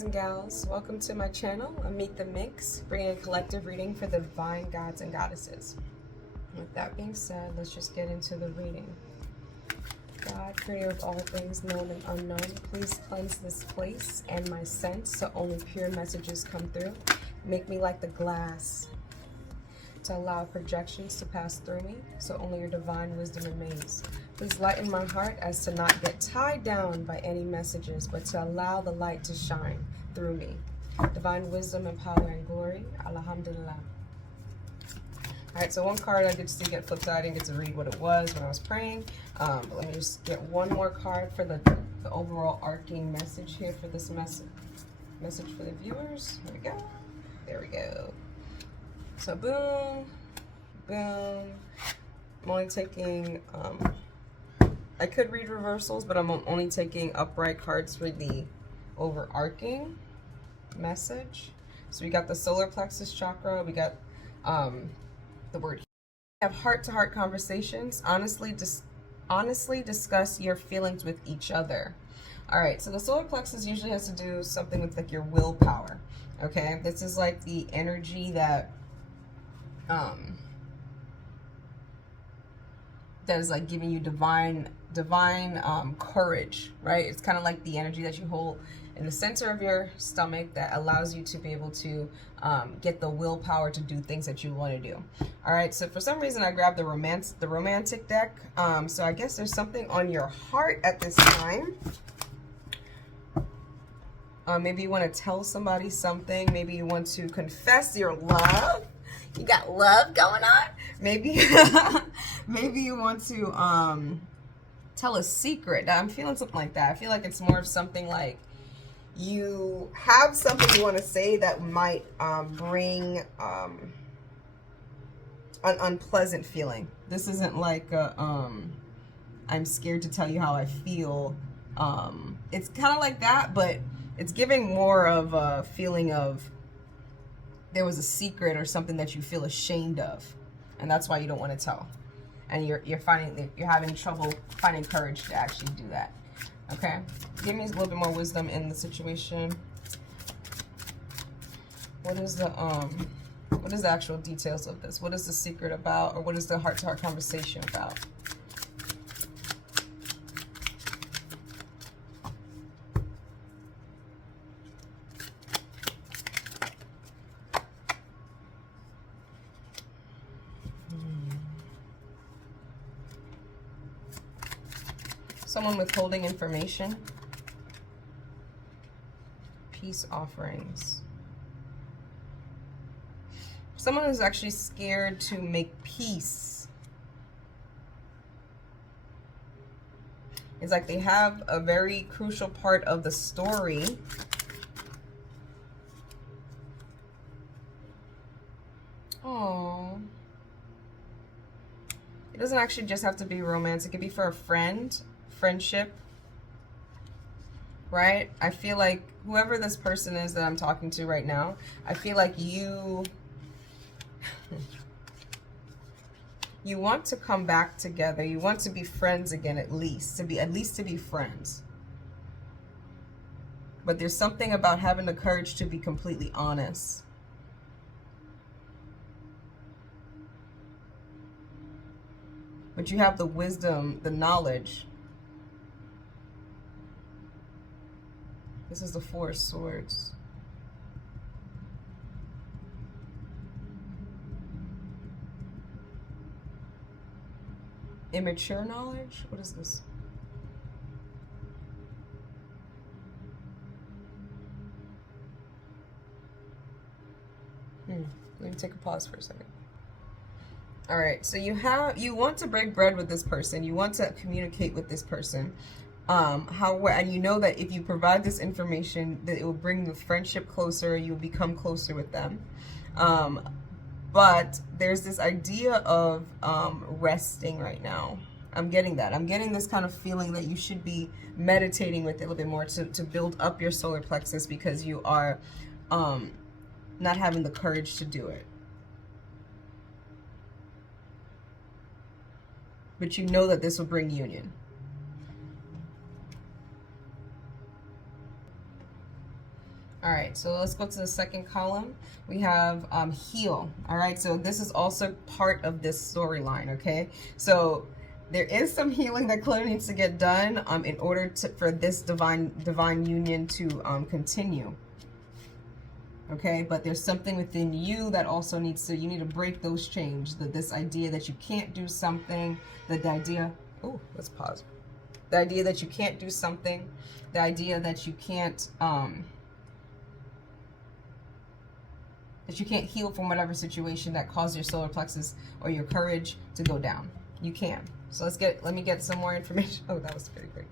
guys and gals, welcome to my channel, Meet the Mix, bringing a collective reading for the divine gods and goddesses. With that being said, let's just get into the reading. God, creator of all things known and unknown, please cleanse this place and my sense so only pure messages come through. Make me like the glass to allow projections to pass through me so only your divine wisdom remains. Please lighten my heart as to not get tied down by any messages, but to allow the light to shine through me. Divine wisdom and power and glory. Alhamdulillah. Alright, so one card I did see get flipped out. I didn't get to read what it was when I was praying. But let me just get one more card for the overall arcing message here for this message for the viewers. Here we go. There we go. So boom, boom. I'm only taking, I could read reversals, but I'm only taking upright cards for the overarching message. So we got the solar plexus chakra. We got the word. Have heart-to-heart conversations. Honestly discuss your feelings with each other. All right, so the solar plexus usually has to do something with like your willpower. Okay, this is like the energy that that is like giving you divine courage, right? It's kind of like the energy that you hold in the center of your stomach that allows you to be able to get the willpower to do things that you want to do. All right, so for some reason I grabbed the romantic deck. So I guess there's something on your heart at this time. Maybe you want to tell somebody something. Maybe you want to confess your love. You got love going on. Maybe maybe you want to tell a secret. I'm feeling something like that. I feel like it's more of something like you have something you want to say that might bring an unpleasant feeling. This isn't like a, I'm scared to tell you how I feel. It's kind of like that, but it's giving more of a feeling of there was a secret or something that you feel ashamed of, and that's why you don't want to tell. And you're having trouble finding courage to actually do that. Okay, give me a little bit more wisdom in the situation. What is the actual details of this? What is the secret about, or what is the heart-to-heart conversation about? Someone withholding information. Peace offerings. Someone who's actually scared to make peace. It's like they have a very crucial part of the story. Oh. It doesn't actually just have to be romance. It could be for a friendship, right? I feel like whoever this person is that I'm talking to right now, I feel like you want to come back together. You want to be friends again, at least to be friends. But there's something about having the courage to be completely honest. But you have the wisdom, the knowledge. This is the Four of Swords. Immature knowledge? What is this? Let me take a pause for a second. All right, so you want to break bread with this person. You want to communicate with this person. And you know that if you provide this information, that it will bring the friendship closer. You will become closer with them. But there's this idea of resting right now. I'm getting that. I'm getting this kind of feeling that you should be meditating with it a little bit more to build up your solar plexus, because you are not having the courage to do it. But you know that this will bring union. All right, so let's go to the second column. We have heal. All right, so this is also part of this storyline, okay? So there is some healing that clearly needs to get done in order for this divine union to continue. Okay, but there's something within you that also needs to, you need to break those chains. This idea that you can't do something, the idea, oh, let's pause. The idea that you can't do something, the idea that you can't heal from whatever situation that caused your solar plexus or your courage to go down. You can. So let me get some more information. Oh, that was pretty quick.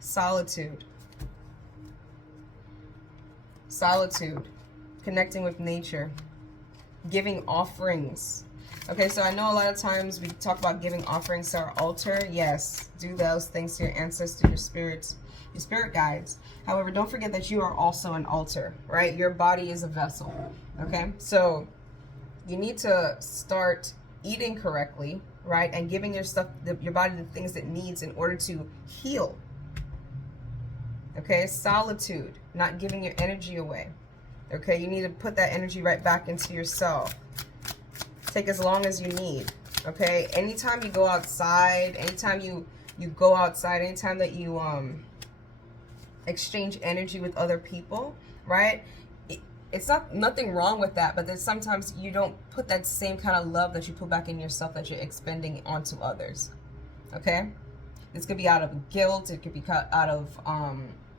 Solitude. Solitude, connecting with nature, giving offerings. Okay, so I know a lot of times we talk about giving offerings to our altar. Yes, do those things to your ancestors, your spirits, your spirit guides. However, don't forget that you are also an altar, right? Your body is a vessel. Okay, so you need to start eating correctly, right? And giving your body the things it needs in order to heal. Okay, solitude, not giving your energy away. Okay, you need to put that energy right back into yourself. Take as long as you need. Okay, anytime you go outside, anytime you go outside, anytime that you exchange energy with other people, right? It's nothing wrong with that, but then sometimes you don't put that same kind of love that you put back in yourself that you're expending onto others. Okay, this could be out of guilt. It could be out of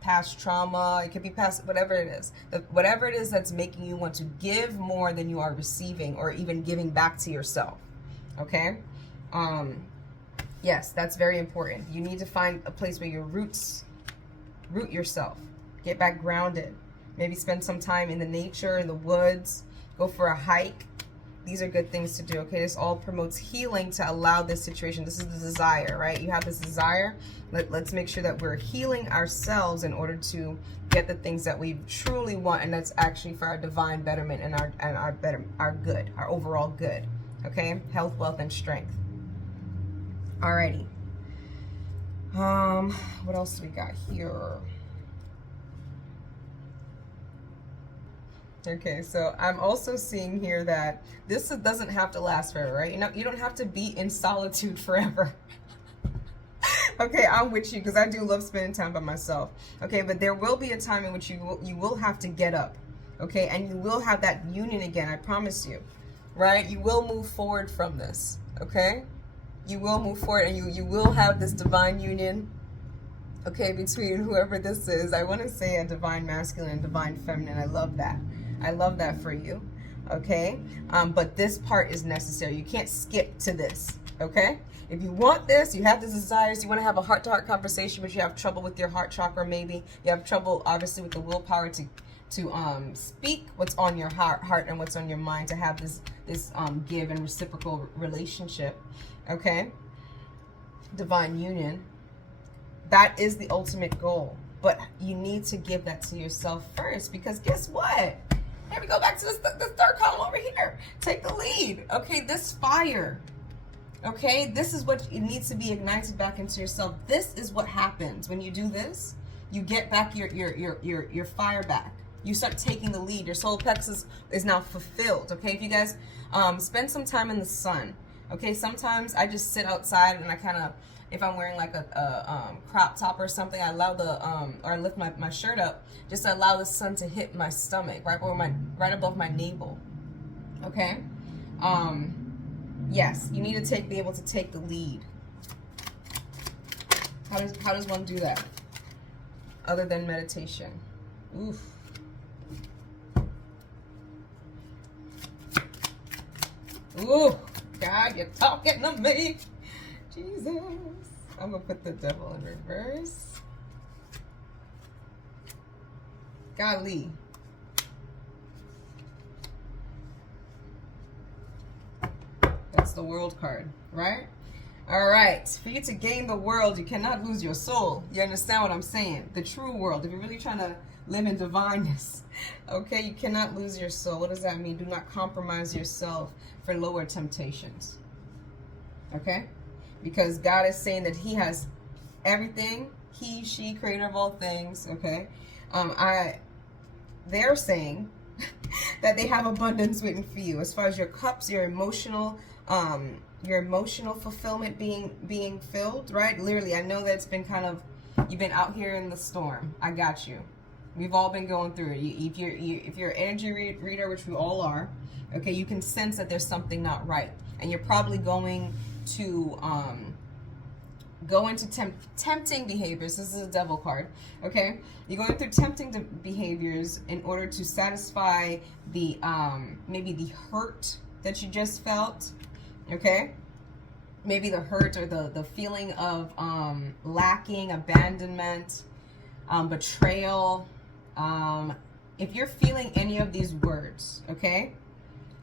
past trauma. It could be past whatever it is. Whatever it is that's making you want to give more than you are receiving, or even giving back to yourself. Okay. Yes, that's very important. You need to find a place where your root yourself. Get back grounded. Maybe spend some time in the nature, in the woods. Go for a hike. These are good things to do, okay? This all promotes healing to allow this situation. This is the desire, right? You have this desire. Let's make sure that we're healing ourselves in order to get the things that we truly want, and that's actually for our divine betterment and our good, our overall good, okay? Health, wealth, and strength. Alrighty. What else do we got here? Okay, so I'm also seeing here that this doesn't have to last forever, right? You don't have to be in solitude forever. Okay, I'm with you because I do love spending time by myself. Okay, but there will be a time in which you will have to get up, okay, and you will have that union again. I promise you, right? You will move forward from this, okay? You will move forward, and you will have this divine union, okay, between whoever this is. I want to say a divine masculine and divine feminine. I love that. I love that for you, okay? But this part is necessary. You can't skip to this, okay? If you want this, you have the desires, you want to have a heart-to-heart conversation, but you have trouble with your heart chakra, maybe. You have trouble, obviously, with the willpower to speak what's on your heart and what's on your mind, to have this give and reciprocal relationship, okay? Divine union. That is the ultimate goal. But you need to give that to yourself first, because guess what? Here we go back to this third column over here. Take the lead. Okay, this fire. Okay, this is what it needs to be ignited back into yourself. This is what happens when you do this. You get back your fire back. You start taking the lead. Your solar plexus is now fulfilled. Okay, if you guys spend some time in the sun. Okay, sometimes I just sit outside and I kind of, if I'm wearing like a crop top or something, I allow or I lift my shirt up just to allow the sun to hit my stomach, right above my navel. Okay. Yes, you need to be able to take the lead. How does one do that? Other than meditation. Oof. Ooh, God, you're talking to me. Jesus. I'm going to put the devil in reverse. Golly. That's the world card, right? All right. For you to gain the world, you cannot lose your soul. You understand what I'm saying? The true world. If you're really trying to live in divineness, okay, you cannot lose your soul. What does that mean? Do not compromise yourself for lower temptations. Okay? Because God is saying that He has everything. He, she, creator of all things. Okay? they're saying that they have abundance waiting for you as far as your cups, your emotional fulfillment being filled, right? Literally, I know that it's been kind of, you've been out here in the storm. I got you. We've all been going through it. If you're an energy reader, which we all are, okay, you can sense that there's something not right, and you're probably going to go into tempting behaviors. This is a devil card, okay? You're going through tempting behaviors in order to satisfy the maybe the hurt that you just felt, okay? Maybe the hurt or the feeling of lacking, abandonment, betrayal. If you're feeling any of these words, okay,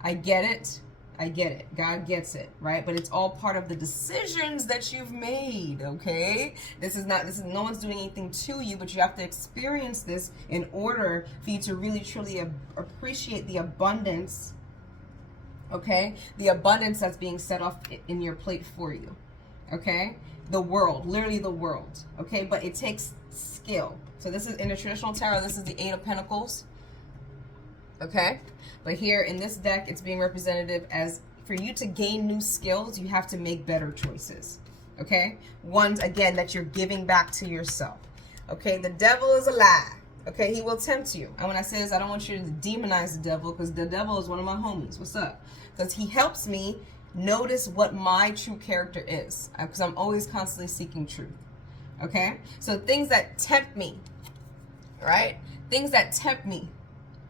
I get it. I get it. God gets it, right? But it's all part of the decisions that you've made, okay? This is no one's doing anything to you, but you have to experience this in order for you to really truly appreciate the abundance, okay? The abundance that's being set off in your plate for you, okay? The world, literally the world, okay? But it takes skill. So this is in the traditional tarot, this is the 8 of Pentacles, okay? But here in this deck, it's being representative as for you to gain new skills, you have to make better choices, okay? Ones, again, that you're giving back to yourself, okay? The devil is a lie, okay? He will tempt you. And when I say this, I don't want you to demonize the devil, because the devil is one of my homies. What's up? Because he helps me notice what my true character is, because I'm always constantly seeking truth, okay? So things that tempt me, right? Things that tempt me,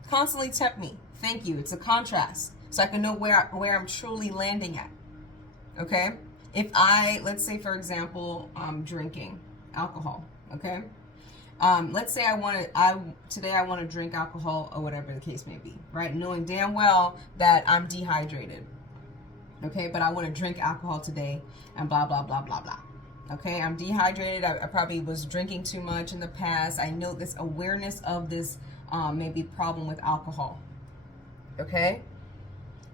constantly tempt me. Thank you. It's a contrast, so I can know where I'm truly landing at. Okay? If let's say for example, drinking alcohol. Okay? Let's say today I want to drink alcohol or whatever the case may be, right? Knowing damn well that I'm dehydrated. Okay? But I want to drink alcohol today and blah blah blah blah blah. Okay? I'm dehydrated. I probably was drinking too much in the past. I know this awareness of this maybe problem with alcohol. Okay,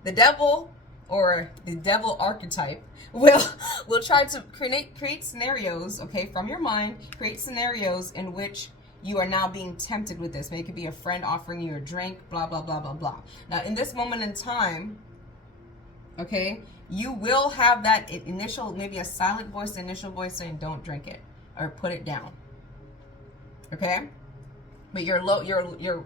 the devil or the devil archetype will try to create scenarios, okay, from your mind, create scenarios in which you are now being tempted with this. Maybe it could be a friend offering you a drink, blah blah blah blah blah. Now in this moment in time, okay, you will have that initial, maybe a silent voice, the initial voice saying don't drink it or put it down, okay? But your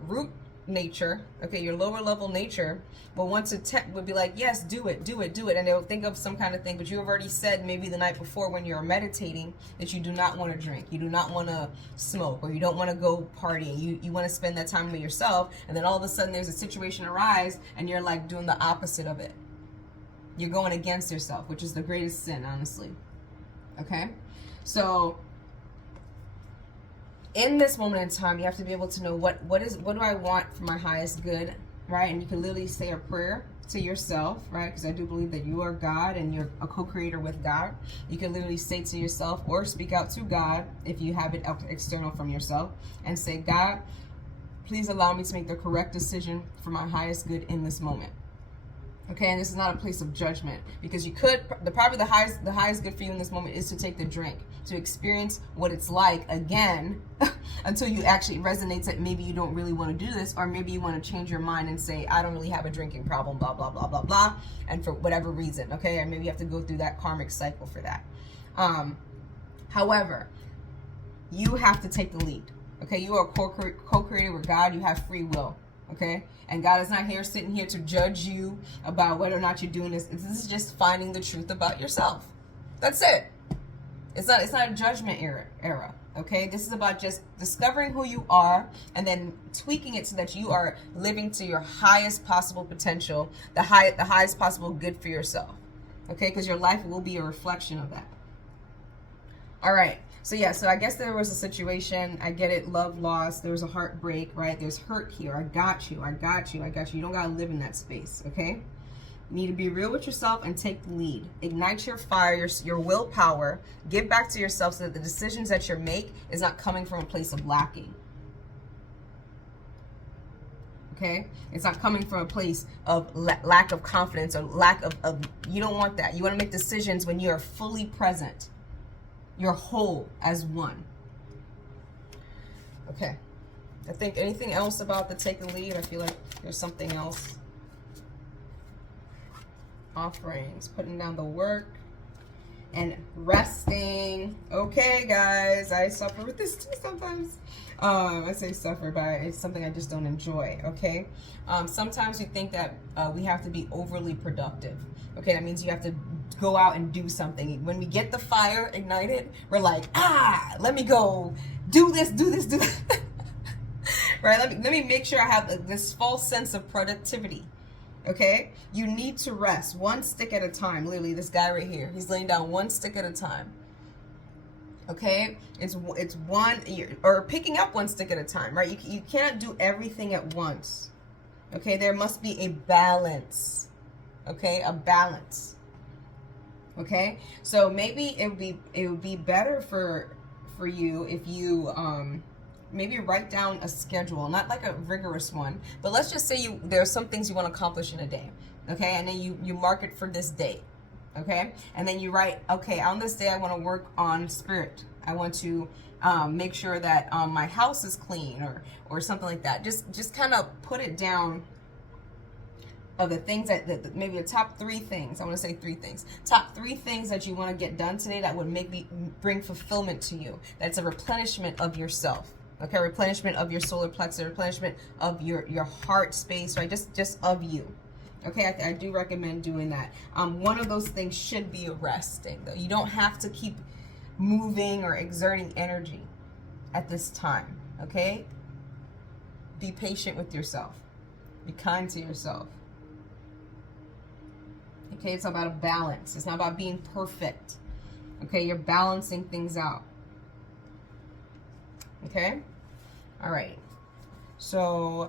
root nature, okay, your lower level nature will want to would be like, yes, do it, and they will think of some kind of thing. But you have already said maybe the night before when you're meditating that you do not want to drink, you do not want to smoke, or you don't want to go partying. You want to spend that time with yourself, and then all of a sudden there's a situation arise and you're like doing the opposite of it. You're going against yourself, which is the greatest sin, honestly. Okay, so in this moment in time, you have to be able to know what do I want for my highest good, right? And you can literally say a prayer to yourself, right? Because I do believe that you are God and you're a co-creator with God. You can literally say to yourself or speak out to God if you have it external from yourself and say, God, please allow me to make the correct decision for my highest good in this moment. Okay, and this is not a place of judgment, because you could, probably the highest good for you in this moment is to take the drink, to experience what it's like again until you actually resonates that maybe you don't really want to do this, or maybe you want to change your mind and say, I don't really have a drinking problem, blah, blah, blah, blah, blah, and for whatever reason, okay, and maybe you have to go through that karmic cycle for that. However, you have to take the lead, okay? You are a co-creator with God. You have free will. Okay, and God is not here sitting here to judge you about whether or not you're doing this. This is just finding the truth about yourself. That's it. It's not a judgment era. Okay, this is about just discovering who you are and then tweaking it so that you are living to your highest possible potential, the highest possible good for yourself. Okay, because your life will be a reflection of that. All right. So yeah, so I guess there was a situation, I get it, love lost, there was a heartbreak, right? There's hurt here. I got you. You don't gotta live in that space, okay? You need to be real with yourself and take the lead. Ignite your fire, your willpower, give back to yourself so that the decisions that you make is not coming from a place of lacking. Okay? It's not coming from a place of lack of confidence or lack of, you don't want that. You wanna make decisions when you are fully present. You're whole as one. Okay. I think anything else about the take a lead? I feel like there's something else. Offerings, putting down the work and resting. Okay, guys, I suffer with this too sometimes. I say suffer, but it's something I just don't enjoy. Okay, sometimes we think that we have to be overly productive. Okay, that means you have to go out and do something. When we get the fire ignited, we're like, let me go do this, do this, do that. Right? Let me make sure I have this false sense of productivity. Okay, you need to rest one stick at a time. Literally, this guy right here, he's laying down one stick at a time. Okay, it's one, or picking up one stick at a time, right? You can't do everything at once. Okay, there must be a balance. Okay, a balance. Okay, so maybe it would be better for you if you maybe write down a schedule, not like a rigorous one, but let's just say there are some things you want to accomplish in a day, okay? And then you mark it for this day, okay? And then you write, okay, on this day I want to work on spirit. I want to make sure that my house is clean, or something like that. Just kind of put it down of the things that maybe the top 3 things. I want to say 3 things. Top 3 things that you want to get done today that would bring fulfillment to you. That's a replenishment of yourself. Okay, replenishment of your solar plexus, replenishment of your heart space, right? Just of you. Okay, I do recommend doing that. One of those things should be resting, though. You don't have to keep moving or exerting energy at this time. Okay, be patient with yourself. Be kind to yourself. Okay, it's about a balance. It's not about being perfect. Okay, you're balancing things out. Okay. All right, so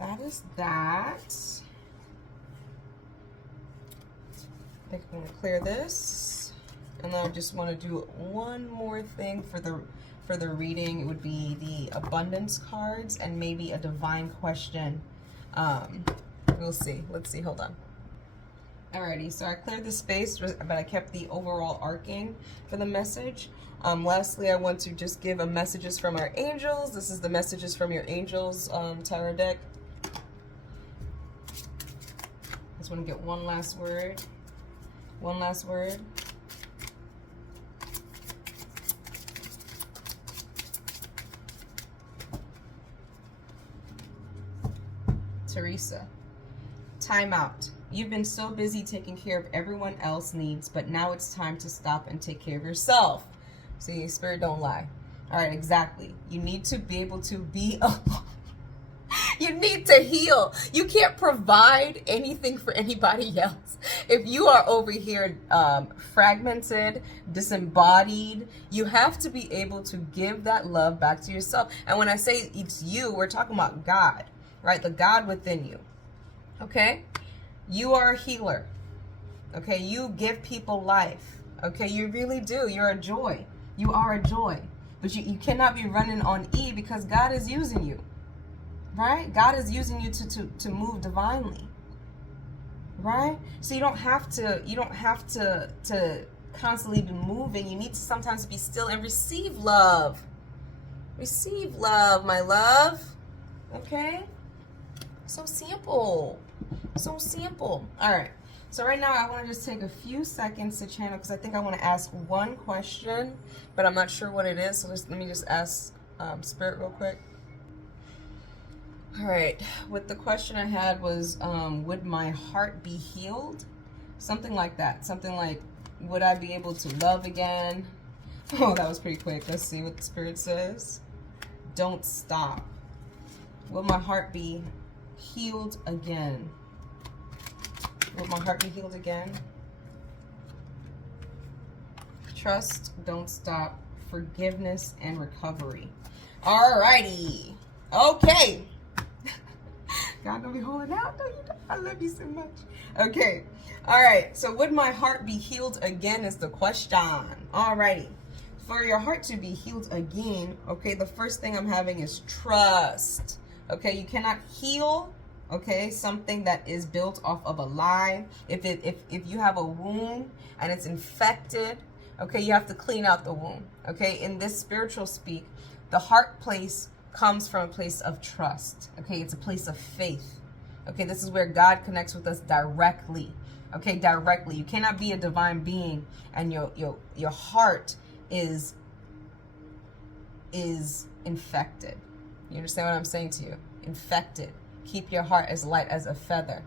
that is that. I think I'm gonna clear this, and then I just want to do one more thing for the reading. It would be the abundance cards and maybe a divine question. We'll see. Let's see. Hold on. Alrighty, so I cleared the space, but I kept the overall arcing for the message. Lastly, I want to just give a messages from our angels. This is the messages from your angels tarot deck. Just want to get one last word. One last word. Teresa. Time out. You've been so busy taking care of everyone else's needs, but now it's time to stop and take care of yourself. See, spirit don't lie. All right, exactly. You need to be able to be alone. You need to heal. You can't provide anything for anybody else. If you are over here fragmented, disembodied, you have to be able to give that love back to yourself. And when I say it's you, we're talking about God, right? The God within you. Okay? You are a healer. Okay? You give people life. Okay? You really do. You're a joy. You are a joy. But you cannot be running on E because God is using you. Right? God is using you to move divinely. Right? So you don't have to constantly be moving. You need to sometimes be still and receive love. Receive love, my love. Okay? So simple. So simple. All right. So right now I want to just take a few seconds to channel because I think I want to ask one question, but I'm not sure what it is. So let me just ask Spirit real quick. All right. What the question I had was, would my heart be healed? Something like that. Something like, would I be able to love again? Oh, that was pretty quick. Let's see what the Spirit says. Don't stop. Will my heart be healed again? Will my heart be healed again? Trust, don't stop, forgiveness, and recovery. Alrighty. Okay. God gonna be holding out, don't you? I love you so much. Okay. Alright, so would my heart be healed again is the question. Alrighty. For your heart to be healed again, okay, the first thing I'm having is trust. Okay, you cannot heal, okay, something that is built off of a lie. If you have a wound and it's infected, okay, you have to clean out the wound. Okay, in this spiritual speak, the heart place comes from a place of trust. Okay, it's a place of faith. Okay, this is where God connects with us directly. Okay, directly. You cannot be a divine being and your heart is infected. You understand what I'm saying to you? Infected. Keep your heart as light as a feather.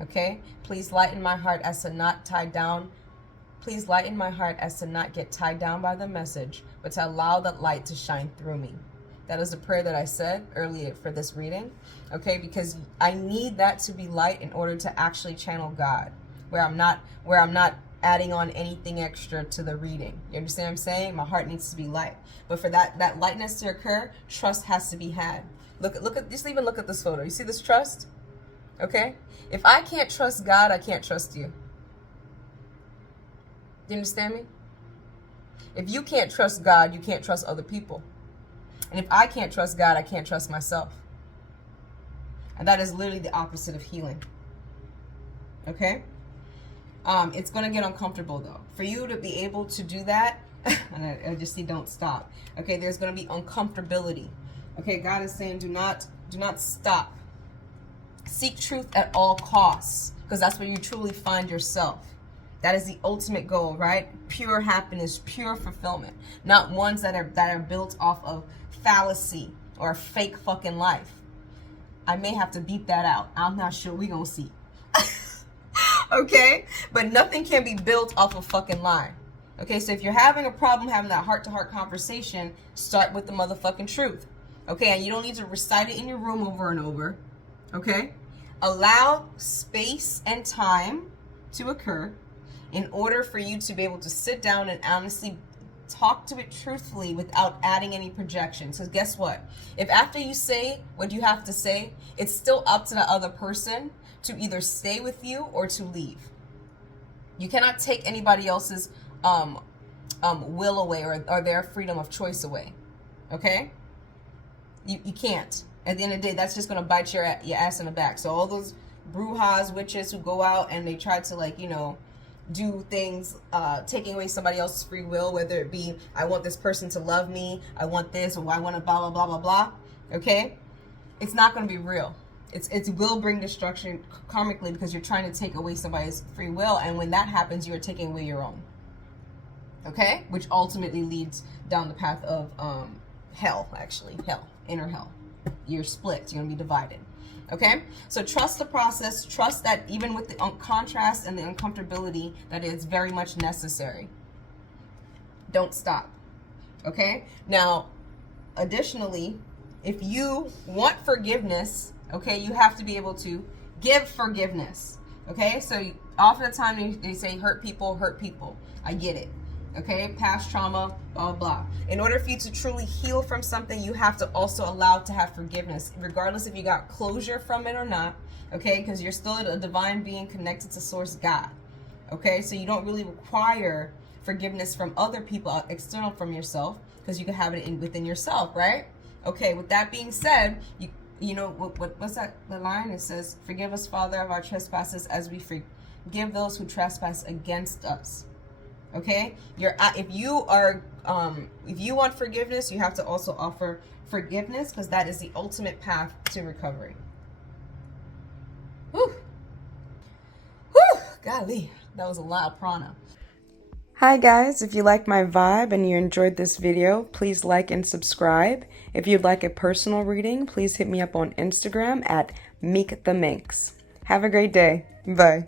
Okay? Please lighten my heart as to not tie down. Please lighten my heart as to not get tied down by the message, but to allow the light to shine through me. That is a prayer that I said earlier for this reading. Okay? Because I need that to be light in order to actually channel God. Where I'm not adding on anything extra to the reading. You understand what I'm saying? My heart needs to be light. But for that lightness to occur, trust has to be had. Just even look at this photo. You see this trust? Okay? If I can't trust God, I can't trust you. You understand me? If you can't trust God, you can't trust other people. And if I can't trust God, I can't trust myself. And that is literally the opposite of healing. Okay? It's going to get uncomfortable though. For you to be able to do that, and I just see don't stop. Okay, there's going to be uncomfortability. Okay, God is saying do not stop. Seek truth at all costs, because that's where you truly find yourself. That is the ultimate goal, right? Pure happiness, pure fulfillment. Not ones that are built off of fallacy or a fake fucking life. I may have to beep that out. I'm not sure. We're going to see. Okay? But nothing can be built off of fucking lie. Okay? So if you're having a problem having that heart-to-heart conversation, start with the motherfucking truth. Okay? And you don't need to recite it in your room over and over. Okay? Allow space and time to occur in order for you to be able to sit down and honestly talk to it truthfully without adding any projections. Because guess what? If after you say what you have to say, it's still up to the other person to either stay with you or to leave. You cannot take anybody else's will away or their freedom of choice away. Okay? You can't. At the end of the day, that's just going to bite your ass in the back. So all those brujas, witches who go out and they try to, do things, taking away somebody else's free will, whether it be, I want this person to love me, I want this, or I want to blah, blah, blah, blah, blah. Okay? It's not going to be real. It will bring destruction karmically because you're trying to take away somebody's free will. And when that happens, you are taking away your own. Okay? Which ultimately leads down the path of hell, actually. Hell. Inner hell. You're split. You're going to be divided. Okay? So trust the process. Trust that even with the contrast and the uncomfortability, that it's very much necessary. Don't stop. Okay? Now, additionally, if you want forgiveness, okay, you have to be able to give forgiveness. Okay? So often the time they say hurt people. I get it. Okay, past trauma, blah, blah. In order for you to truly heal from something, you have to also allow to have forgiveness, regardless if you got closure from it or not, okay, because you're still a divine being connected to Source God, okay? So you don't really require forgiveness from other people, external from yourself, because you can have it within yourself, right? Okay, with that being said, you know, what's that, the line? It says, forgive us, Father, of our trespasses as we forgive those who trespass against us. Okay, if you want forgiveness, you have to also offer forgiveness, because that is the ultimate path to recovery. Whew. Golly, that was a lot of prana. Hi guys, if you like my vibe and you enjoyed this video, please like and subscribe. If you'd like a personal reading, please hit me up on Instagram at meektheminx. Have a great day. Bye.